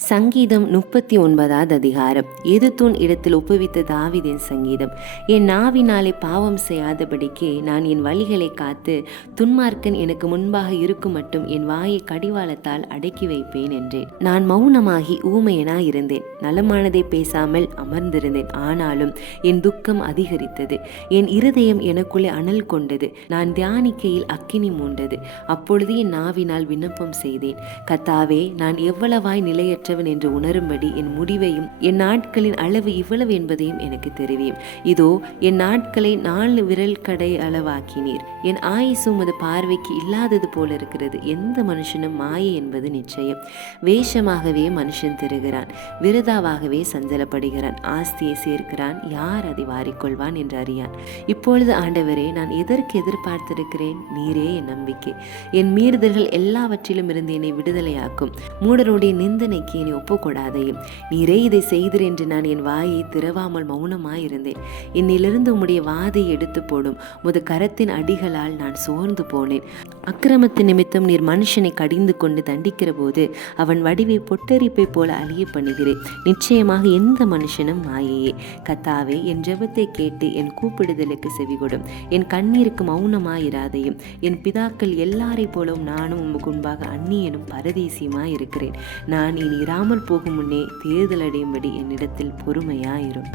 சங்கீதம் முப்பத்தி ஒன்பதாவது அதிகாரம். எது தூண் இடத்தில் ஒப்புவித்த தாவிதின் சங்கீதம். என் நாவினாலே பாவம் செய்யாதபடிக்கே நான் என் வழிகளை காத்து துன்மார்க்கன் எனக்கு முன்பாக இருக்கும் மட்டும் என் வாயை கடிவாளத்தால் அடக்கி வைப்பேன் என்றேன். நான் மௌனமாகி ஊமையனாய் இருந்தேன் நலமானதை பேசாமல் அமர்ந்திருந்தேன். ஆனாலும் என் துக்கம் அதிகரித்தது. என் இருதயம் எனக்குள்ளே அனல் கொண்டது. நான் தியானிக்கையில் அக்கினி மூண்டது. அப்பொழுது என் நாவினால் விண்ணப்பம் செய்தேன். கத்தாவே நான் எவ்வளவாய் நிலையற்றவன் என்று உணரும்படி என் முடிவையும் என் நாட்களின் அளவு இவ்வளவு என்பதையும் எனக்கு தெரிவியும். இதோ என் நாட்களை நாலு விரல் கடை அளவாக்கினீர். என் ஆயுசு உமது பார்வைக்கு இல்லாதது போல இருக்கிறது. எந்த மனுஷனும் மாயை என்பது நிச்சயம். வேஷமாகவே மனுஷன் திருகிறான். விருதாவாகவே சஞ்சலப்படுகிறான். ஆஸ்தியை சேர்க்கிறான். யார் அதை வாரிக்கொள்வான் என்று அறியான். இப்பொழுது ஆண்டவரே நான் எதற்கு எதிர்பார்த்திருக்கிறேன்? நீரே என் நம்பிக்கை. என் மீறுதல்கள் எல்லாவற்றிலும் இருந்து என்னை விடுதலையாக்கும். மூடருடைய நிந்தனைக்கு என்னை ஒப்புக்கொடாதையும் நீரே இதை செய்தீர் என்று நான் என் வாயை திறவாமல் மௌனமாயிருந்தேன். என்னிலிருந்து உம்முடைய வாதை எடுத்து போடும். முது கரத்தின் அடிகளால் நான் சோர்ந்து போனேன். அக்கிரமத்து நிமித்தம் நீர் மனுஷனை கடிந்து கொண்டு தண்டிக்கிற போது அவன் வடிவை பொட்டரிப்பை போல அழிய பண்ணுகிறேன் நிச்சயமாக எந்த மனுஷனும் மாயையே. கத்தாவே என் ஜெபத்தை கேட்டு என் கூப்பிடுதலுக்கு செவிகொடும். என் கண்ணீருக்கு மௌனமாயிராதையும் என் பிதாக்கள் எல்லாரை போலவும் நானும் உமக்கு முன்பாக அந்நியனும் பரதேசியுமாய் இருக்கிறேன் நான் இனி இராமல் போகும் முன்னே தேர்தல் அடையும்படி என்னிடத்தில் பொறுமையாயிரும்